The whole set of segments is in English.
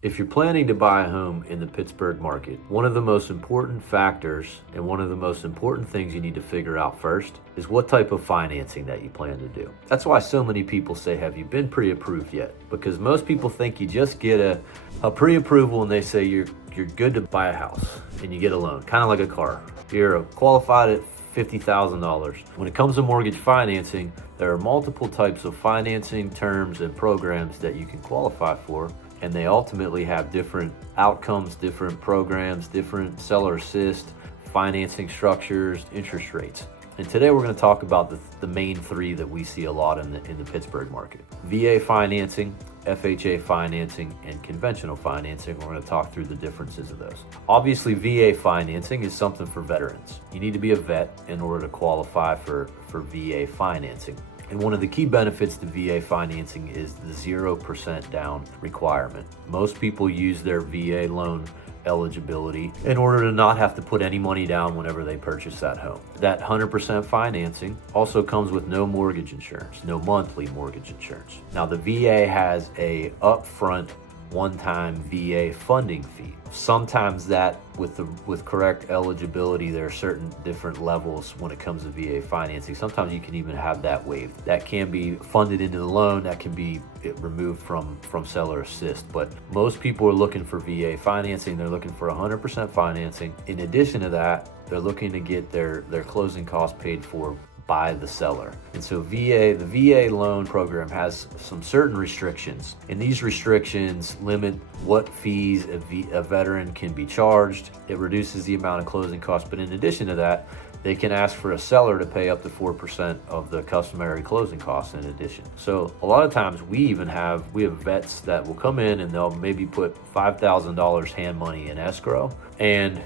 If you're planning to buy a home in the Pittsburgh market, one of the most important factors and one of the most important things you need to figure out first is what type of financing that you plan to do. That's why so many people say, have you been pre-approved yet? Because most people think you just get a pre-approval and they say you're good to buy a house and you get a loan, kind of like a car. You're qualified at $50,000. When it comes to mortgage financing, there are multiple types of financing terms and programs that you can qualify for, and they ultimately have different outcomes, different programs, different seller assist, financing structures, interest rates. And today we're going to talk about the main three that we see a lot in the Pittsburgh market: VA financing, FHA financing, and conventional financing. We're going to talk through the differences of those. Obviously, VA financing is something for veterans. You need to be a vet in order to qualify for VA financing. And one of the key benefits to VA financing is the 0% down requirement. Most people use their VA loan eligibility in order to not have to put any money down whenever they purchase that home. That 100% financing also comes with no mortgage insurance, no monthly mortgage insurance. Now, the VA has a upfront one-time VA funding fee. Sometimes that with correct eligibility, there are certain different levels when it comes to VA financing. Sometimes you can even have that waived. That can be funded into the loan, that can be removed from seller assist. But most people are looking for VA financing. They're looking for 100% financing. In addition to that, they're looking to get their closing costs paid for by the seller. And so the VA loan program has some certain restrictions, and these restrictions limit what fees a veteran can be charged. It reduces the amount of closing costs, but in addition to that, they can ask for a seller to pay up to 4% of the customary closing costs in addition. So a lot of times we have vets that will come in and they'll maybe put $5,000 hand money in escrow, and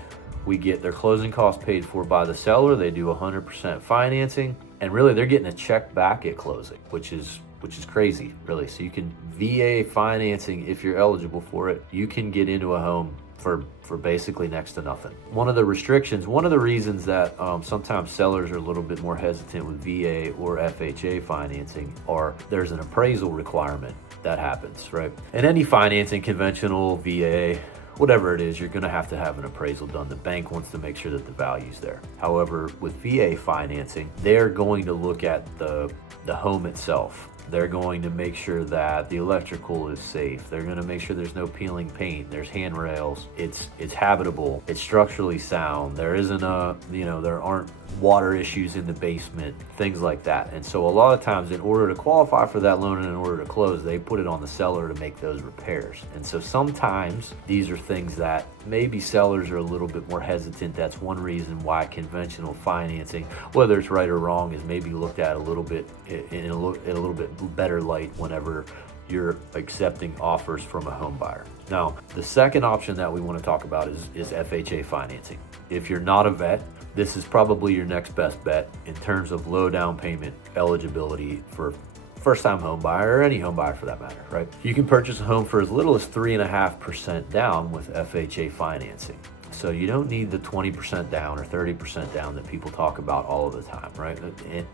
we get their closing costs paid for by the seller. They do 100% financing, and really they're getting a check back at closing, which is crazy, really. So you can VA financing, if you're eligible for it, you can get into a home for basically next to nothing. One of the reasons that sometimes sellers are a little bit more hesitant with VA or FHA financing are there's an appraisal requirement that happens, right? And any financing, conventional, VA, whatever it is, you're going to have an appraisal done. The bank wants to make sure that the value's there. However, with VA financing, they're going to look at the home itself. They're going to make sure that the electrical is safe. They're going to make sure there's no peeling paint. There's handrails. It's habitable. It's structurally sound. There aren't water issues in the basement, things like that. And so a lot of times, in order to qualify for that loan and in order to close, they put it on the seller to make those repairs. And so sometimes these are things that maybe sellers are a little bit more hesitant. That's one reason why conventional financing, whether it's right or wrong, is maybe looked at a little bit in a little bit better light whenever you're accepting offers from a home buyer. Now, the second option that we want to talk about is FHA financing. If you're not a vet, this is probably your next best bet in terms of low down payment eligibility for first-time home buyer, or any home buyer for that matter, right? You can purchase a home for as little as 3.5% down with FHA financing. So you don't need the 20% down or 30% down that people talk about all of the time, right?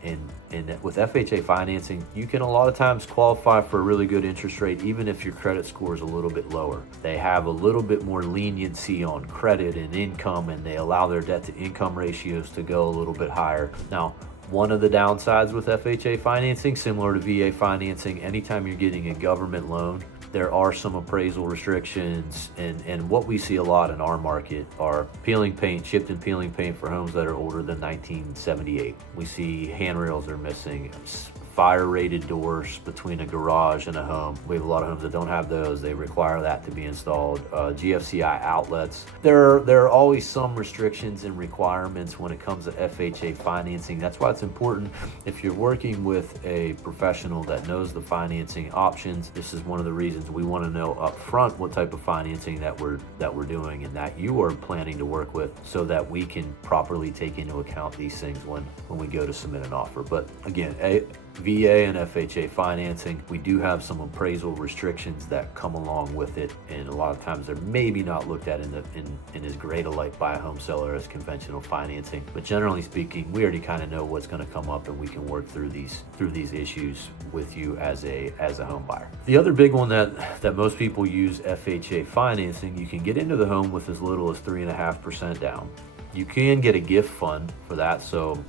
And with FHA financing, you can a lot of times qualify for a really good interest rate, even if your credit score is a little bit lower. They have a little bit more leniency on credit and income, and they allow their debt to income ratios to go a little bit higher. Now, one of the downsides with FHA financing, similar to VA financing, anytime you're getting a government loan, there are some appraisal restrictions, and what we see a lot in our market are peeling paint, chipped and peeling paint for homes that are older than 1978. We see handrails are missing, fire-rated doors between a garage and a home. We have a lot of homes that don't have those. They require that to be installed. GFCI outlets. There are always some restrictions and requirements when it comes to FHA financing. That's why it's important, if you're working with a professional that knows the financing options, this is one of the reasons we want to know up front what type of financing that we're doing and that you are planning to work with, so that we can properly take into account these things when we go to submit an offer. But again, VA and FHA financing, we do have some appraisal restrictions that come along with it, and a lot of times they're maybe not looked at in as great a light by a home seller as conventional financing. But generally speaking, we already kind of know what's going to come up, and we can work through these issues with you as a home buyer. The other big one that most people use, FHA financing, you can get into the home with as little as 3.5% down. You can get a gift fund for that, so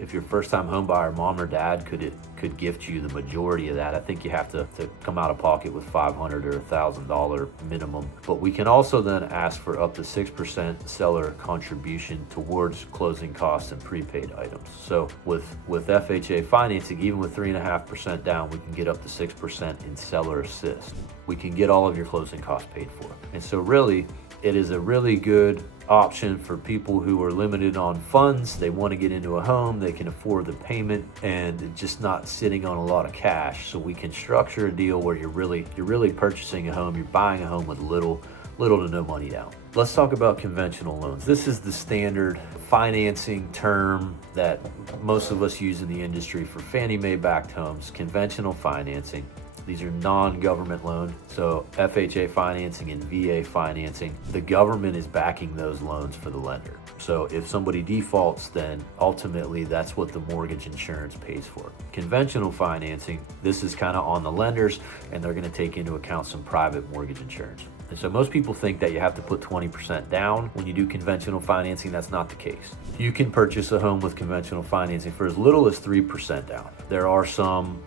if you're first time home buyer, mom or dad could gift you the majority of that. I think you have to come out of pocket with $500 or $1,000 minimum. But we can also then ask for up to 6% seller contribution towards closing costs and prepaid items. So with FHA financing, even with 3.5% down, we can get up to 6% in seller assist. We can get all of your closing costs paid for. And so really, it is a really good option for people who are limited on funds. They want to get into a home, they can afford the payment, and just not sitting on a lot of cash. So we can structure a deal where you're really purchasing a home, you're buying a home with little to no money down. Let's talk about conventional loans. This is the standard financing term that most of us use in the industry for Fannie Mae backed homes. Conventional financing. These are non-government loans, so FHA financing and VA financing, the government is backing those loans for the lender. So if somebody defaults, then ultimately that's what the mortgage insurance pays for. Conventional financing, this is kind of on the lenders, and they're going to take into account some private mortgage insurance. And so most people think that you have to put 20% down when you do conventional financing. That's not the case. You can purchase a home with conventional financing for as little as 3% down. There are some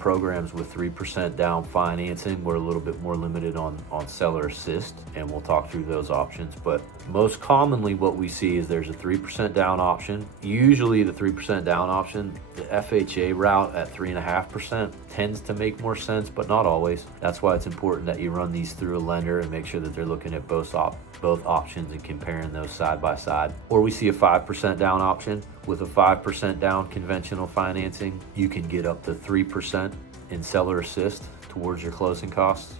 programs with 3% down financing. We're a little bit more limited on seller assist, and we'll talk through those options. But most commonly what we see is there's a 3% down option. Usually the 3% down option, the FHA route at 3.5% tends to make more sense, but not always. That's why it's important that you run these through a lender and make sure that they're looking at both options and comparing those side by side. Or we see a 5% down option. With a 5% down conventional financing, you can get up to 3% in seller assist towards your closing costs.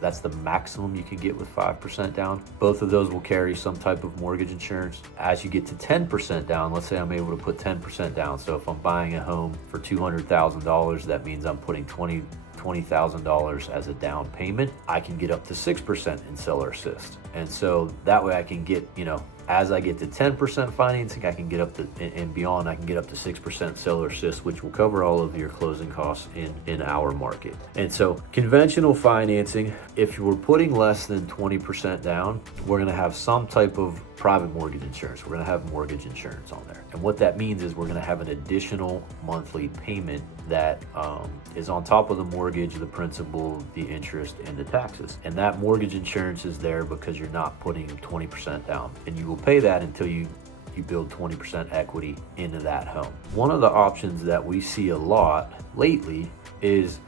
That's the maximum you can get with 5% down. Both of those will carry some type of mortgage insurance. As you get to 10% down, let's say I'm able to put 10% down. So if I'm buying a home for $200,000, that means I'm putting $20,000 as a down payment. I can get up to 6% in seller assist. And so that way I can get, as I get to 10% financing, I can get up to, and beyond, I can get up to 6% seller assist, which will cover all of your closing costs in our market. And so conventional financing, if you were putting less than 20% down, we're going to have some type of private mortgage insurance. We're going to have mortgage insurance on there. And what that means is we're going to have an additional monthly payment that is on top of the mortgage, the principal, the interest, and the taxes. And that mortgage insurance is there because you're not putting 20% down. And you will pay that until you build 20% equity into that home. One of the options that we see a lot lately is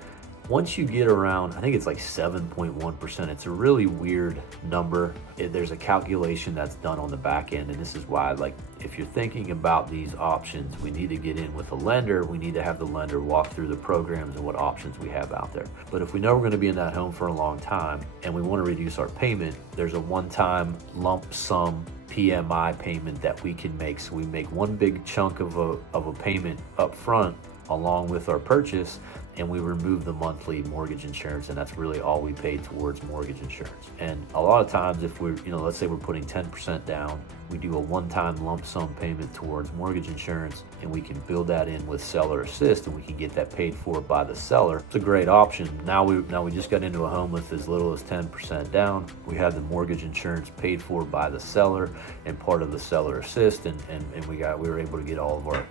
once you get around, I think it's like 7.1%. It's a really weird number. There's a calculation that's done on the back end, and this is why, if you're thinking about these options, we need to get in with a lender. We need to have the lender walk through the programs and what options we have out there. But if we know we're going to be in that home for a long time and we want to reduce our payment, there's a one-time lump sum PMI payment that we can make. So we make one big chunk of a payment up front along with our purchase, and we remove the monthly mortgage insurance, and that's really all we pay towards mortgage insurance. And a lot of times if we're, let's say we're putting 10% down, we do a one-time lump sum payment towards mortgage insurance, and we can build that in with seller assist, and we can get that paid for by the seller. It's a great option. Now we just got into a home with as little as 10% down. We have the mortgage insurance paid for by the seller and part of the seller assist, and we were able to get all of our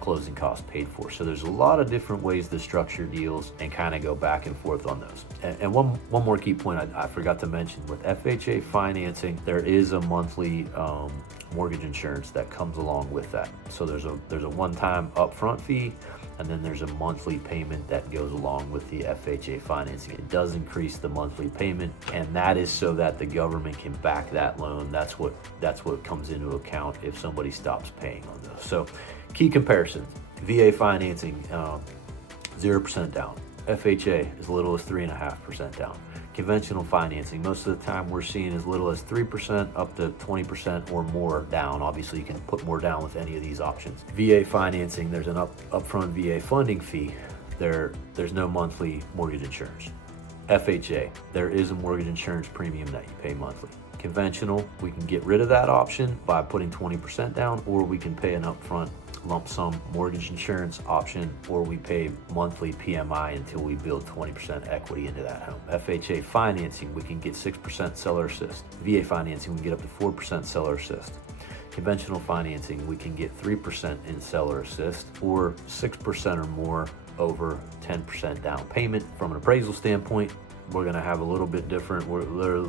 closing costs paid for. So there's a lot of different ways to structure deals and kind of go back and forth on those. And one more key point I forgot to mention, with FHA financing, there is a monthly mortgage insurance that comes along with that. So there's a one-time upfront fee, and then there's a monthly payment that goes along with the FHA financing. It does increase the monthly payment, and that is so that the government can back that loan. That's what comes into account if somebody stops paying on those. So key comparisons: VA financing, 0% down. FHA as little as 3.5% down. Conventional financing, most of the time we're seeing as little as 3% up to 20% or more down. Obviously you can put more down with any of these options. VA financing, there's an upfront VA funding fee. There's no monthly mortgage insurance. FHA, there is a mortgage insurance premium that you pay monthly. Conventional, we can get rid of that option by putting 20% down, or we can pay an upfront lump sum mortgage insurance option, or we pay monthly PMI until we build 20% equity into that home. FHA financing, we can get 6% seller assist. VA financing, we can get up to 4% seller assist. Conventional financing, we can get 3% in seller assist or 6% or more over 10% down payment. From an appraisal standpoint, we're going to have a little bit different.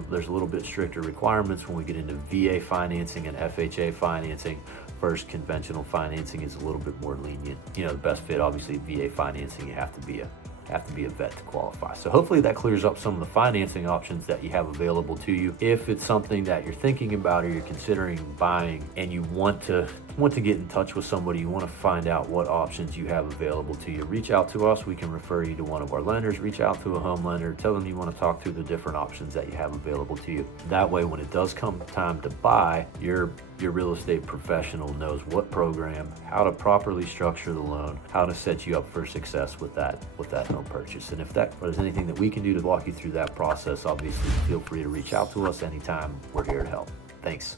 There's a little bit stricter requirements when we get into VA financing and FHA financing. First, conventional financing is a little bit more lenient. You know, the best fit, obviously, VA financing, you have to be a vet to qualify. So hopefully that clears up some of the financing options that you have available to you. If it's something that you're thinking about or you're considering buying and you want to get in touch with somebody, you want to find out what options you have available to you, reach out to us. We can refer you to one of our lenders. Reach out to a home lender, tell them you want to talk through the different options that you have available to you. That way, when it does come time to buy, your real estate professional knows what program, how to properly structure the loan, how to set you up for success with that home purchase. And if there's anything that we can do to walk you through that process, obviously feel free to reach out to us anytime. We're here to help. Thanks.